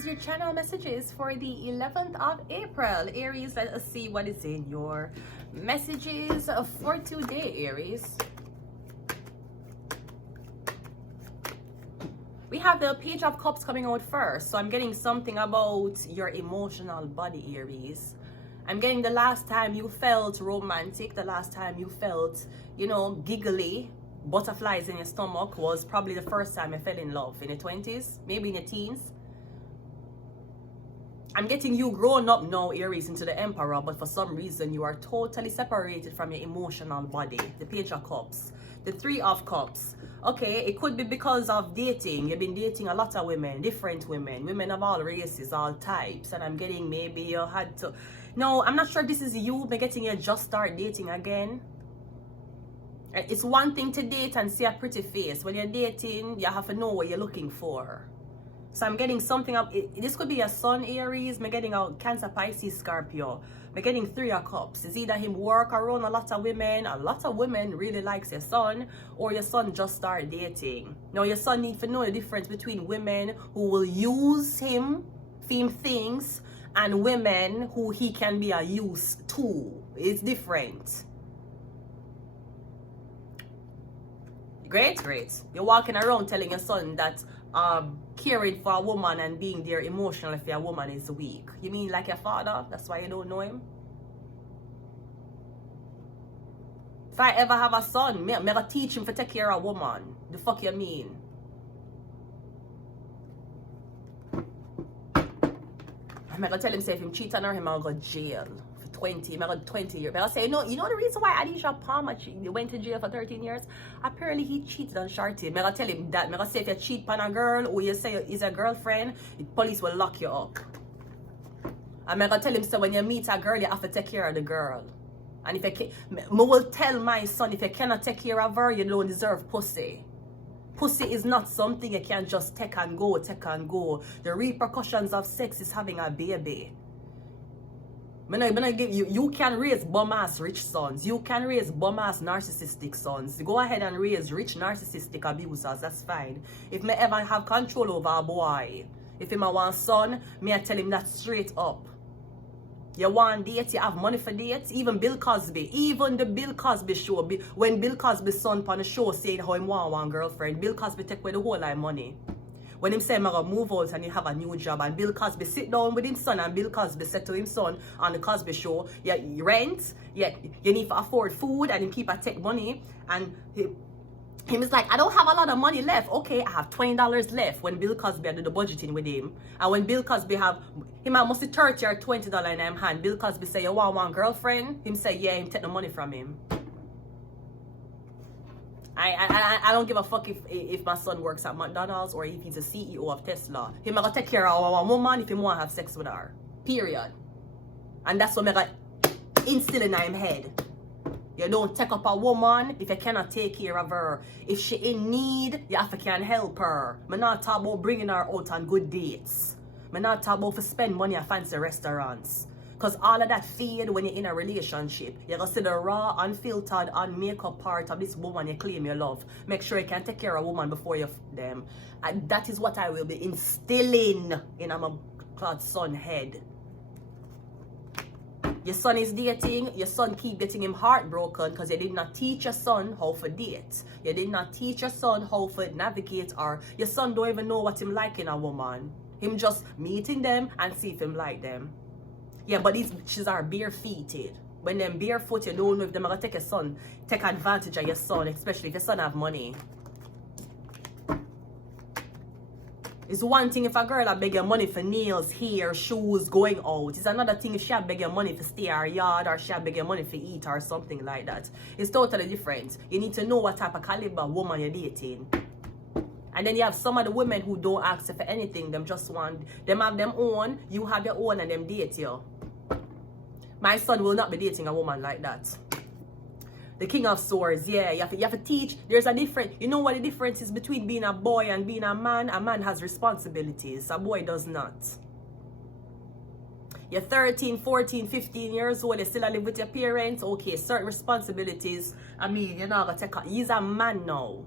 is your channel messages for the 11th of April. Aries, let us see what is in your messages for today, Aries. We have the Page of Cups coming out first. So I'm getting something about your emotional body, Aries. I'm getting the last time you felt romantic, the last time you felt, you know, giggly, butterflies in your stomach was probably the first time I fell in love, in your 20s, maybe in your teens. I'm getting you grown up now, Aries, into the Emperor, but for some reason you are totally separated from your emotional body. The Page of Cups, the Three of Cups. Okay, it could be because of dating. You've been dating a lot of women, different women, women of all races, all types, and I'm getting maybe you had to... No, I'm not sure if this is you, but getting you just start dating again. It's one thing to date and see a pretty face. When you're dating, you have to know what you're looking for. So I'm getting something up. This could be a Sun, Aries. I'm getting a Cancer, Pisces, Scorpio. I'm getting Three of Cups. It's either him work around a lot of women really likes your son, or your son just start dating. Now your son needs to know the difference between women who will use him things and women who he can be a use to. It's different. Great. You're walking around telling your son that caring for a woman and being there emotional if your woman is weak. You mean like your father? That's why you don't know him? If I ever have a son, me gonna teach him to take care of a woman. The fuck you mean? I'm gonna tell him, say if him cheat on her, him gonna go jail for 20 years. But I'll say, no, you know the reason why Adisha Palmer went to jail for 13 years? Apparently he cheated on Shorty. I'm gonna tell him that. I'm gonna say if you cheat on a girl or you say is a girlfriend, the police will lock you up. I'm gonna tell him, so when you meet a girl, you have to take care of the girl. And if you can, I will tell my son, if you cannot take care of her, you don't deserve pussy. Pussy is not something you can just take and go. The repercussions of sex is having a baby. You can raise bum-ass rich sons. You can raise bum-ass narcissistic sons. Go ahead and raise rich narcissistic abusers. That's fine. If me ever have control over a boy, if him a want son, me I tell him that straight up. You want dates, you have money for dates. Even Bill Cosby, even the Bill Cosby show, when Bill Cosby's son on the show saying how he want one girlfriend, Bill Cosby take away the whole lot of money. When him say I'm gonna move out and he have a new job, and Bill Cosby sit down with his son, and Bill Cosby said to his son on the Cosby show, yeah, you rent, yeah, you need to afford food, and him keep a take money, and him is like, I don't have a lot of money left. Okay, I have $20 left. When Bill Cosby did the budgeting with him, and when Bill Cosby have him almost $30 or $20 in him hand, Bill Cosby say, you want one girlfriend? Him say, yeah, him take the money from him. I don't give a fuck if my son works at McDonald's or if he's a CEO of Tesla. Him gonna take care of a woman if he want to have sex with her. Period. And that's what I'm gonna instill in him head. You don't take up a woman if you cannot take care of her. If she in need, you have to can help her. I'm not talking about bringing her out on good dates. I'm not talking about to spend money at fancy restaurants. Because all of that fade when you're in a relationship. You're going to see the raw, unfiltered, unmakeup part of this woman you claim you love. Make sure you can take care of a woman before you them. And that is what I will be instilling in my son's head. Your son is dating, your son keep getting him heartbroken because you did not teach your son how to date. You did not teach your son how to navigate, or your son don't even know what him like in a woman. Him just meeting them and see if him like them. Yeah, but she's are barefooted. When them barefoot, you don't know if they're gonna take advantage of your son, especially if your son have money. It's one thing if a girl beg your money for nails, hair, shoes, going out. It's another thing if she beg your money for stay at her yard, or she beg your money for eat or something like that. It's totally different. You need to know what type of caliber woman you're dating. And then you have some of the women who don't ask you for anything. Them just want, them have them own, you have your own, and them date you. My son will not be dating a woman like that. The King of Swords, yeah, you have to teach. There's a difference. You know what the difference is between being a boy and being a man? A man has responsibilities. A boy does not. You're 13, 14, 15 years old, you still live with your parents. Okay, certain responsibilities. I mean, you're not going to take up. He's a man now.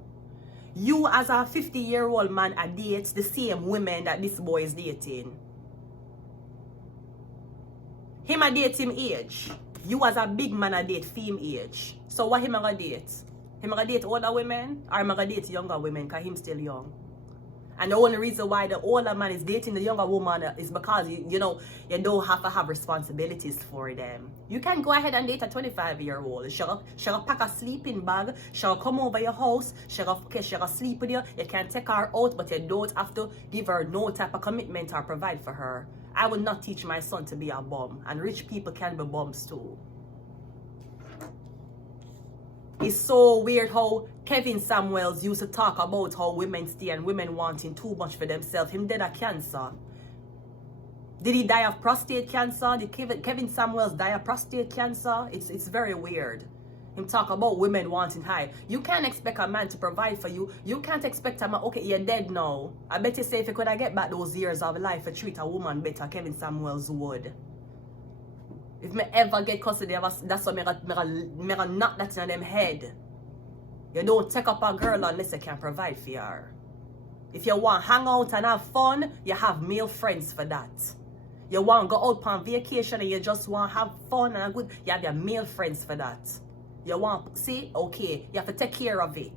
You as a 50-year-old man dates the same women that this boy is dating. Him a date him age. You as a big man a date fame age. So what him a gonna date? Him a gonna date older women or him a gonna date younger women because him still young? And the only reason why the older man is dating the younger woman is because, you know, you don't have to have responsibilities for them. You can go ahead and date a 25-year-old. She'll pack a sleeping bag. She'll come over your house. She'll sleep with you. You can take her out, but you don't have to give her no type of commitment or provide for her. I will not teach my son to be a bum. And rich people can be bums too. It's so weird how Kevin Samuels used to talk about how women stay and women wanting too much for themselves. Him dead of cancer. Did he die of prostate cancer? Did Kevin Samuels die of prostate cancer? It's very weird. Him talk about women wanting high. You can't expect a man to provide for you. You can't expect a man, okay, you're dead now. I bet you say if you could get back those years of life to treat a woman better, Kevin Samuels would. If me ever get custody of us, that's what me gonna knock that in them head. You don't take up a girl unless you can provide for her. If you want hang out and have fun, you have male friends for that. You want go out on vacation and you just want have fun and good, you have your male friends for that. You want, see, okay, you have to take care of it.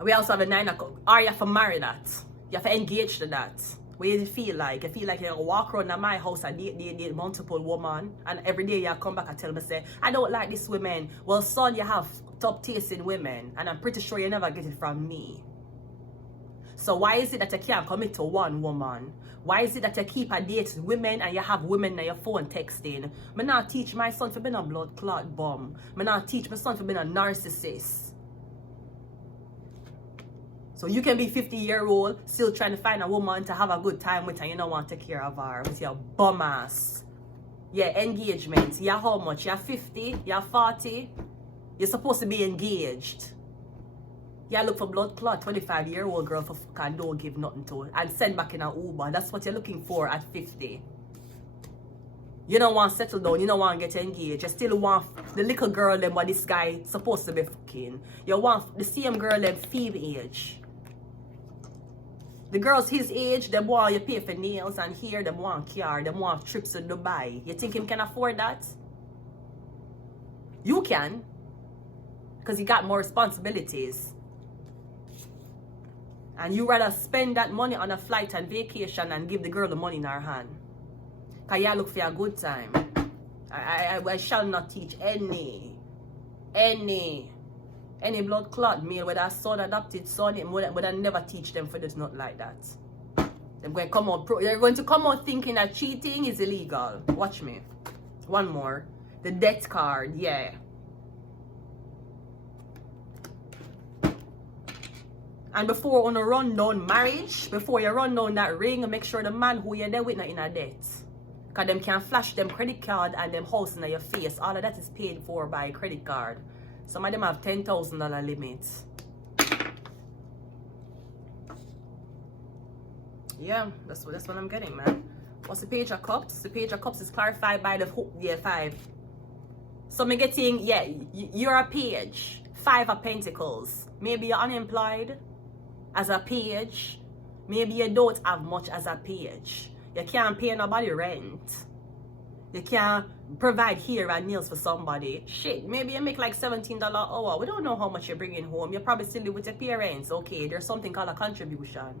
We also have a 9 o'clock. Or you have to marry that. You have to engage to that. What do you feel like? You feel like you walk around at my house and date multiple women, and every day you come back and tell me, say, I don't like this women. Well, son, you have top taste in women, and I'm pretty sure you never get it from me. So why is it that you can't commit to one woman? Why is it that you keep a date women and you have women on your phone texting? Me not teach my son for being a blood clot bum. Me not teach my son for being a narcissist. So you can be 50-year-old, still trying to find a woman to have a good time with and you don't want to take care of her with your bum ass. Yeah, engagement. Yeah, how much? You're 50, you're 40. You're supposed to be engaged. Yeah, look for blood clot, 25-year-old girl for fucking don't give nothing to it. And send back in an Uber. That's what you're looking for at 50. You don't want to settle down, you don't want to get engaged. You still want the little girl them what this guy supposed to be fucking. You want the same girl them fame age. The girls his age, them want you pay for nails and hair, them want car, them want trips to Dubai. You think him can afford that? You can. Because he got more responsibilities. And you rather spend that money on a flight and vacation and give the girl the money in her hand. Because you look for a good time. I shall not teach any blood clot male with a son, adopted son, would I never teach them for this, not like that. They're going to come out, they're going to come out thinking that cheating is illegal. Watch me. One more. The death card, yeah. And before you run down marriage, before you run down that ring, make sure the man who you're there with not in a debt. Because them can flash them credit card and them house in your face. All of that is paid for by credit card. Some of them have $10,000 limits. Yeah, that's what I'm getting, man. What's the Page of Cups? The Page of Cups is clarified by the 5. So I'm getting, yeah, you're a page. 5 of Pentacles. Maybe you're unemployed as a page. Maybe you don't have much as a page. You can't pay nobody rent. You can't provide hair and nails for somebody. Shit, maybe you make like $17 an hour. We don't know how much you're bringing home. You probably still live with your parents. Okay, there's something called a contribution.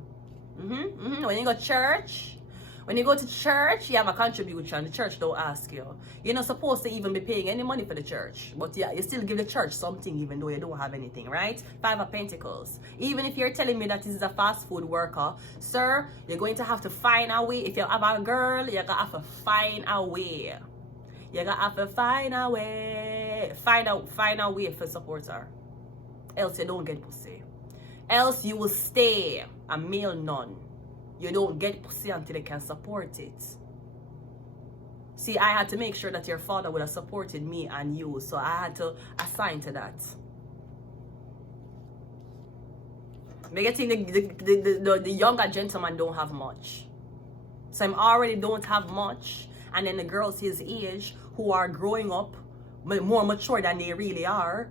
When you go to church, when you go to church, you have a contribution. The church don't ask you. You're not supposed to even be paying any money for the church. But yeah, you still give the church something even though you don't have anything, right? 5 of Pentacles. Even if you're telling me that this is a fast food worker, sir, you're going to have to find a way. If you have a girl, you're going to have to find a way. You're going to have to find a way. Find a way for support her. Else you don't get pussy. Else you will stay a male nun. You don't get pussy until they can support it. See, I had to make sure that your father would have supported me and you. So I had to assign to that. I'm getting the younger gentleman don't have much. So I'm already don't have much. And then the girls his age who are growing up more mature than they really are,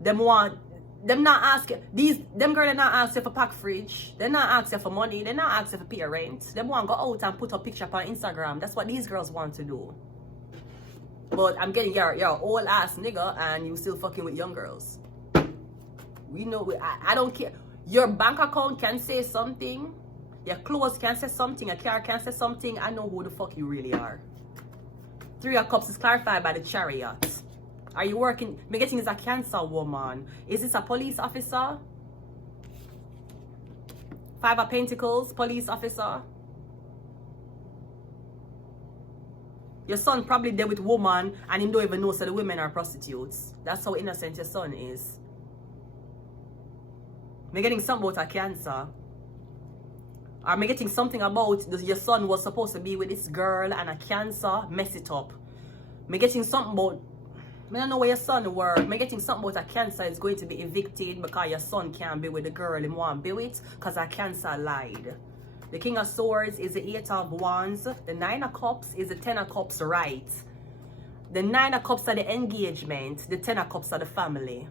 them want them not ask them girl not ask you for pack fridge. They not ask you for money. They not ask you for pay rent. They want to go out and put a picture on Instagram. That's what these girls want to do. But I'm getting you're old ass nigga and you still fucking with young girls. We know I don't care. Your bank account can say something. Your clothes can say something. Your car can say something. I know who the fuck you really are. 3 of Cups is clarified by the Chariot. Are you working? Me getting is a Cancer woman. Is this a police officer? 5 of Pentacles, police officer. Your son probably there with woman and him don't even know so the women are prostitutes. That's how innocent your son is. Me getting something about a Cancer. Or me getting something about your son was supposed to be with this girl and a Cancer mess it up. Me getting something about, I don't know where your son work. Me getting something about a Cancer is going to be evicted because your son can't be with the girl he want to be with because a Cancer lied. The King of Swords is the 8 of Wands. The 9 of Cups is the 10 of Cups right. The 9 of Cups are the engagement. The 10 of Cups are the family.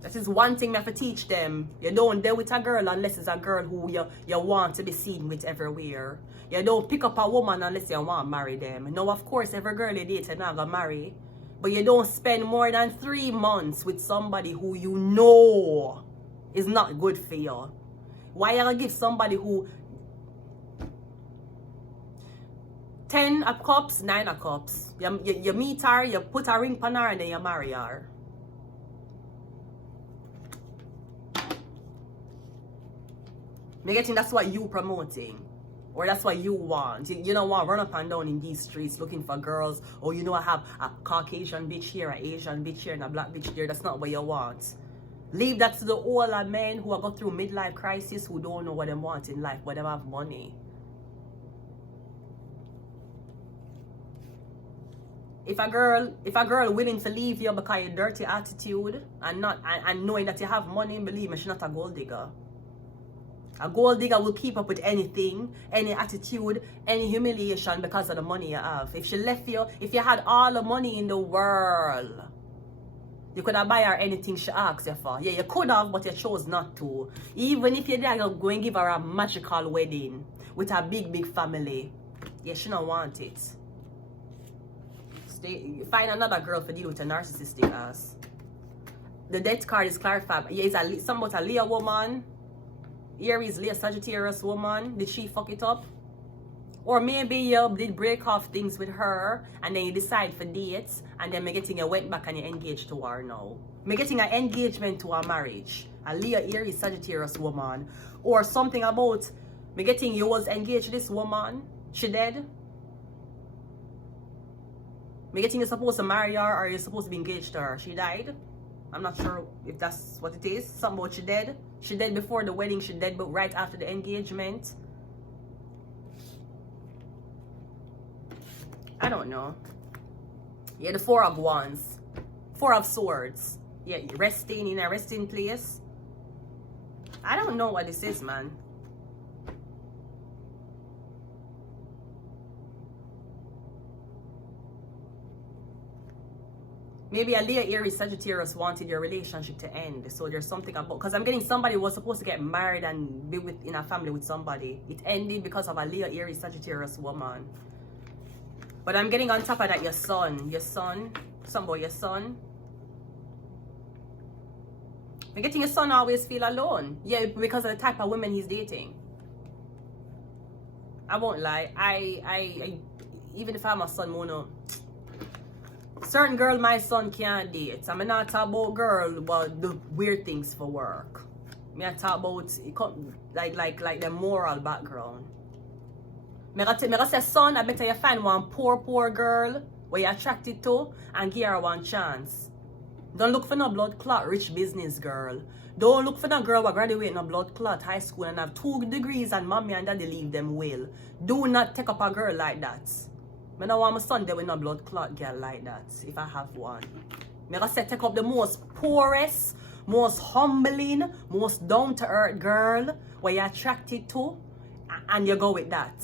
That is one thing I have to teach them. You don't deal with a girl unless it's a girl who you want to be seen with everywhere. You don't pick up a woman unless you want to marry them. Now, of course, every girl you date, you're not going to marry. But you don't spend more than 3 months with somebody who you know is not good for you. Why you going to give somebody who... 10 of Cups, 9 of Cups. You meet her, you put a ring on her, and then you marry her. Me getting that's what you promoting. Or that's what you want. You don't want to run up and down in these streets looking for girls. Or you know I have a Caucasian bitch here, an Asian bitch here, and a black bitch there. That's not what you want. Leave that to the older men who are going through midlife crisis, who don't know what they want in life, but they have money. If a girl willing to leave you because of your dirty attitude and knowing that you have money, believe me, she's not a gold digger. A gold digger will keep up with anything, any attitude, any humiliation because of the money you have. If she left you, if you had all the money in the world, you could have buy her anything she asks you for. Yeah, you could have, but you chose not to. Even if you're going to give her a magical wedding with a big family, yeah, she don't want it. Find another girl to deal with a narcissistic ass. The Death card is clarified. Yeah, it's something about a Leo woman. Aries, Leo, Sagittarius woman. Did she fuck it up? Or maybe you did break off things with her and then you decide for dates and then me getting you went back and you engaged to her now. Me getting an engagement to a marriage. A Leo, Aries, Sagittarius woman. Or something about me getting you was engaged to this woman. She dead. Me getting you supposed to marry her or you're supposed to be engaged to her. She died. I'm not sure if that's what it is. Something about she dead. She dead before the wedding. She dead but right after the engagement. I don't know. Yeah, the 4 of Wands. 4 of Swords. Yeah, resting in a resting place. I don't know what this is, man. Maybe a Leo, Aries, Sagittarius wanted your relationship to end. So there's something about... Because I'm getting somebody who was supposed to get married and be in a family with somebody. It ended because of a Leo, Aries, Sagittarius woman. But I'm getting on top of that, your son. Your son. Something about your son. I'm getting your son always feel alone. Yeah, because of the type of women he's dating. I won't lie. I even if I'm a son, mono... Certain girl my son can't date. I'm not talking about girl but the weird things for work. I talk about like the moral background. I say son, I better you find one poor girl where you're attracted to and give her one chance. Don't look for no blood clot rich business girl. Don't look for no girl who graduate no blood clot high school and have 2 degrees and mommy and daddy leave them well. Do not take up a girl like that. I don't want my son there with no blood clot girl like that, if I have one. I say take up the most poorest, most humbling, most down-to-earth girl where you're attracted to, and you go with that.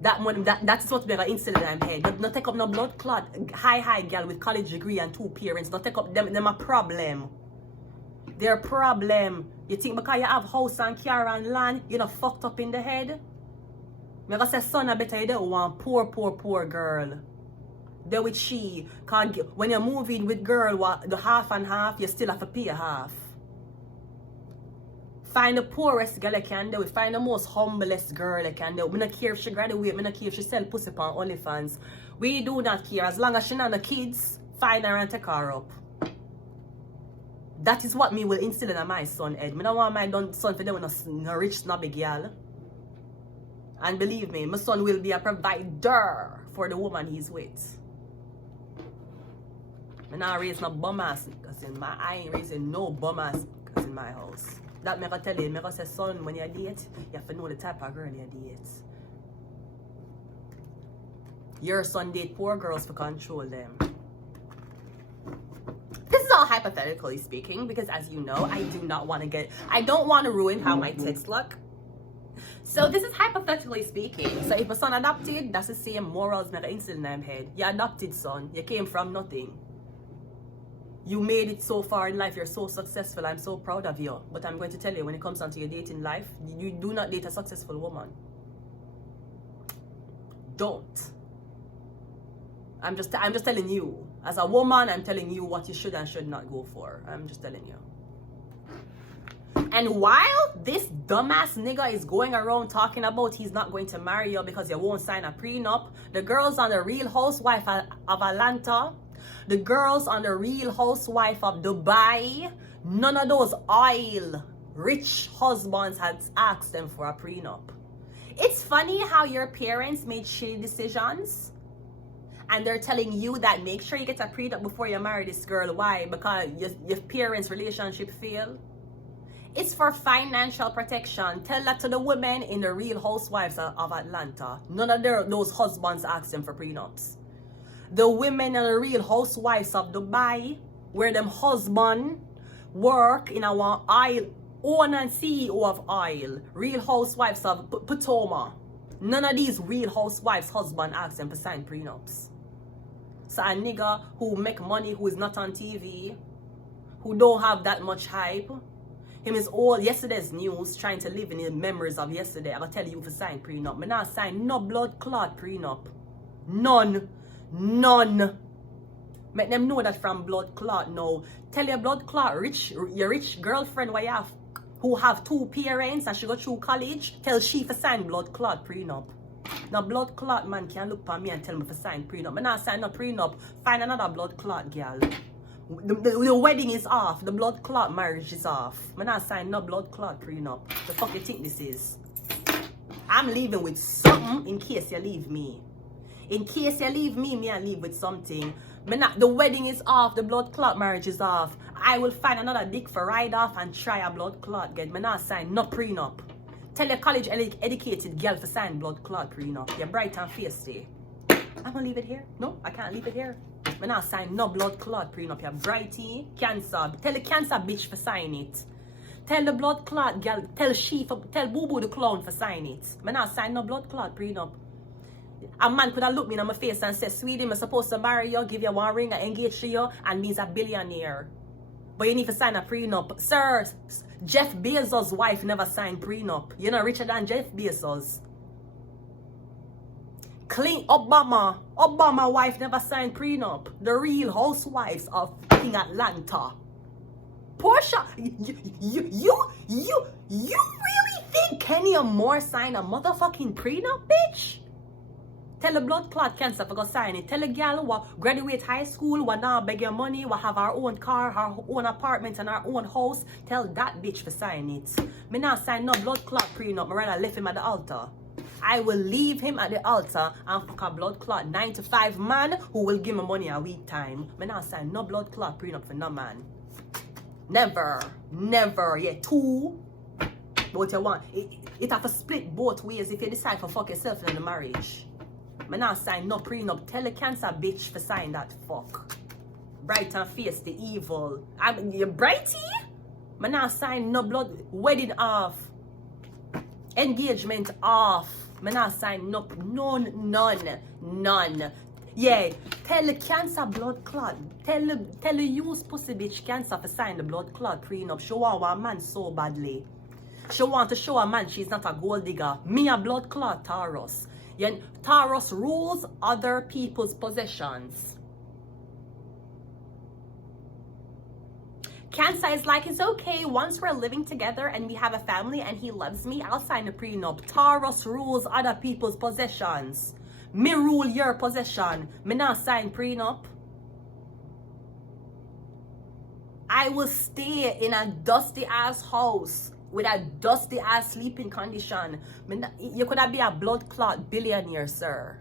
That money, that's what they're instill in them head. Not take up no blood clot. High girl with college degree and 2 parents. Not take up them a problem. Their problem. You think because you have house and car and land, you're not fucked up in the head? Me gonna say, son, I better you don't want poor girl. There with she. Cause when you're moving with girl, the half and half, you still have to pay half. Find the poorest girl you can do it. Find the most humblest girl you can do it. I don't care if she graduate. I don't care if she sell pussy on OnlyFans. We do not care. As long as she not the kids, find her and take her up. That is what me will instill in my son head. I don't want my son for them with a rich snobby girl. And believe me, my son will be a provider for the woman he's with. I'm not raising no bum ass niggas in my. I ain't raising no bum ass niggas in my house. That me gonna tell you, me gonna say, son, when you date, you have to know the type of girl you date. Your son date poor girls to control them. This is all hypothetically speaking, because as you know, I don't want to ruin how my text look. So this is hypothetically speaking. So if a son adopted, that's the same morals that instill in them head. You adopted son, you came from nothing. You made it so far in life, you're so successful, I'm so proud of you. But I'm going to tell you, when it comes down to your dating life, you do not date a successful woman. Don't. I'm just telling you. As a woman, I'm telling you what you should and should not go for. I'm just telling you. And while this dumbass nigga is going around talking about he's not going to marry you because you won't sign a prenup, the girls on the Real Housewife of Atlanta, the girls on the Real Housewife of Dubai, none of those oil rich husbands had asked them for a prenup. It's funny how your parents made shitty decisions and they're telling you that make sure you get a prenup before you marry this girl. Why? Because your parents' relationship failed. It's for financial protection. Tell that to the women in the Real Housewives of Atlanta. None of those husbands asked them for prenups. The women in the Real Housewives of Dubai, where them husband work in our oil, owner and CEO of oil, Real Housewives of Potomac. None of these Real Housewives husband asked them to sign prenups. So a nigga who make money, who is not on TV, who don't have that much hype, him is all yesterday's news, trying to live in the memories of yesterday. I'm gonna tell you for sign prenup. Me not sign no blood clot prenup. None. Make them know that from blood clot now. Tell your blood clot your rich girlfriend what you have, who have 2 parents and she go through college, tell she for sign blood clot prenup. Now blood clot man can look for me and tell me for sign prenup. Me not sign no prenup. Find another blood clot girl. The wedding is off. The blood clot marriage is off. Me not sign no blood clot prenup. The fuck you think this is? I'm leaving with something in case you leave me. In case you leave me, I leave with something. The wedding is off, the blood clot marriage is off. I will find another dick for ride off and try a blood clot get. Me not sign no prenup. Tell your college educated girl for sign blood clot prenup. You're bright and feisty. I'm gonna leave it here. No, I can't leave it here. Me not sign no blood clot prenup. You're brighty, cancer. Tell the cancer bitch for sign it. Tell the blood clot girl, tell Boo Boo the clown for sign it. Me not sign no blood clot prenup. A man could have looked me in my face and said, sweetie, I'm supposed to marry you, give you 1 ring, and engage to you, and me's a billionaire. But you need to sign a prenup. Sir, Jeff Bezos' wife never signed prenup. You're not richer than Jeff Bezos. Obama wife never signed prenup. The Real Housewives of King Atlanta. Portia, you really think Kenny Moore signed a motherfucking prenup, bitch? Tell the blood clot cancer for go sign it. Tell a girl who graduate high school, who now beg your money, who have our own car, our own apartment, and our own house. Tell that bitch for sign it. Me not sign no blood clot prenup. Me rather left him at the altar. I will leave him at the altar and fuck a blood clot 9-to-5 man who will give me money a week time. Me not sign no blood clot prenup for no man. Never. Yeah, 2. What you want? It have to split both ways if you decide to fuck yourself in the marriage. Me not sign no prenup. Tell the cancer bitch for sign that fuck. Bright and face the evil. You brighty? Me not sign no blood. Wedding off. Engagement off. Me not sign up. None. Yeah, tell the cancer blood clot. Tell the use pussy bitch cancer for sign the blood clot prenup. She want one man so badly. She want to show a man she's not a gold digger. Me a blood clot Taurus. Yeah, Taurus rules other people's possessions. Cancer is like, it's okay, once we're living together and we have a family and he loves me, I'll sign a prenup. Taurus rules other people's possessions. Me rule your possession. Me not sign prenup. I will stay in a dusty ass house with a dusty ass sleeping condition. You could have been a blood clot billionaire, sir.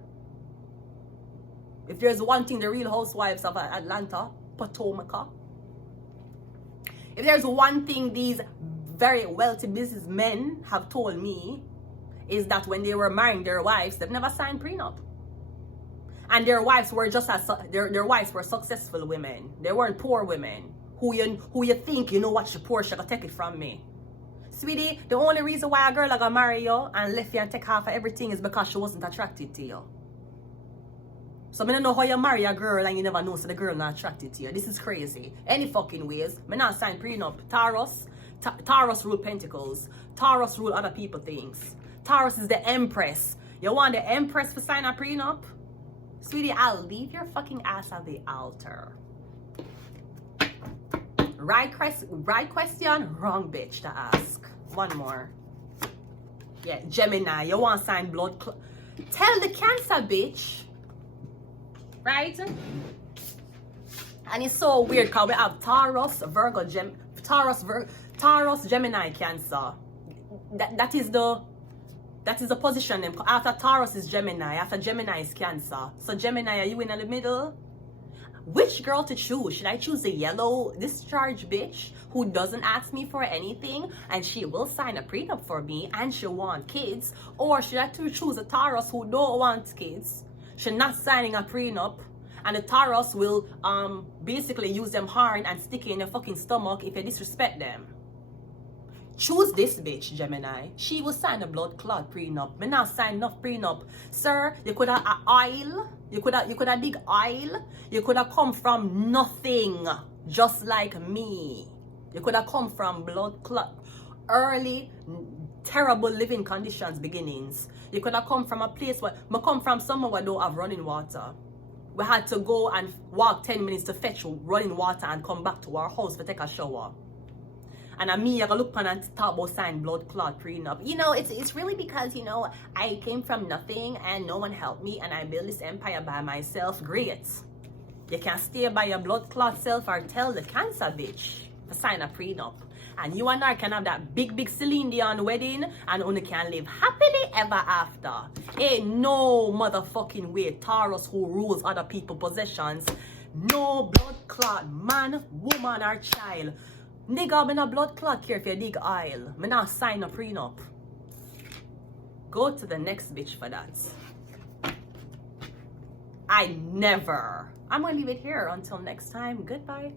If there's one thing the Real Housewives of Atlanta, Potomac, if there's one thing these very wealthy businessmen have told me, is that when they were marrying their wives, they've never signed prenup. And their wives were just as their wives were successful women. They weren't poor women who you think, you know what, she poor, she gonna take it from me. Sweetie, the only reason why a girl gonna marry you and left you and take half of everything is because she wasn't attracted to you. So I don't know how you marry a girl and you never know so the girl not attracted to you. This is crazy. Any fucking ways. Me not sign prenup. Taurus rule pentacles. Taurus rule other people things. Taurus is the empress. You want the empress to sign a prenup? Sweetie, I'll leave your fucking ass at the altar. Right question, wrong bitch to ask. One more. Yeah, Gemini, you want to sign blood clot. Tell the Cancer bitch. Right? And it's so weird because we have Taurus, Virgo, Taurus, Gemini, Cancer. That is the position name. After Taurus is Gemini. After Gemini is Cancer. So Gemini, are you in the middle? Which girl to choose? Should I choose the yellow discharge bitch who doesn't ask me for anything and she will sign a prenup for me and she want kids? Or should I choose a Taurus who don't want kids? She's not signing a prenup, and the Taurus will basically use them hard and stick it in your fucking stomach if you disrespect them. Choose this bitch, Gemini. She will sign a blood clot prenup. Me not sign enough prenup. Sir, you could have oil. You could have dig oil. You could have come from nothing, just like me. You could have come from blood clot, early, terrible living conditions beginnings. You could have come from a place where, I come from somewhere where don't have running water. We had to go and walk 10 minutes to fetch running water and come back to our house to take a shower. And me, I look and talk about sign blood clot prenup. You know, it's really because, you know, I came from nothing and no one helped me and I built this empire by myself. Great. You can stay by your blood clot self or tell the Cancer bitch to sign a prenup. And you and I can have that big Celine Dion wedding and only can live happily ever after. Ain't no motherfucking way Taurus who rules other people's possessions. No blood clot man, woman or child. Nigga, me not blood clot care if you dig oil. Me not sign a prenup. Go to the next bitch for that. I never. I'm gonna leave it here until next time. Goodbye.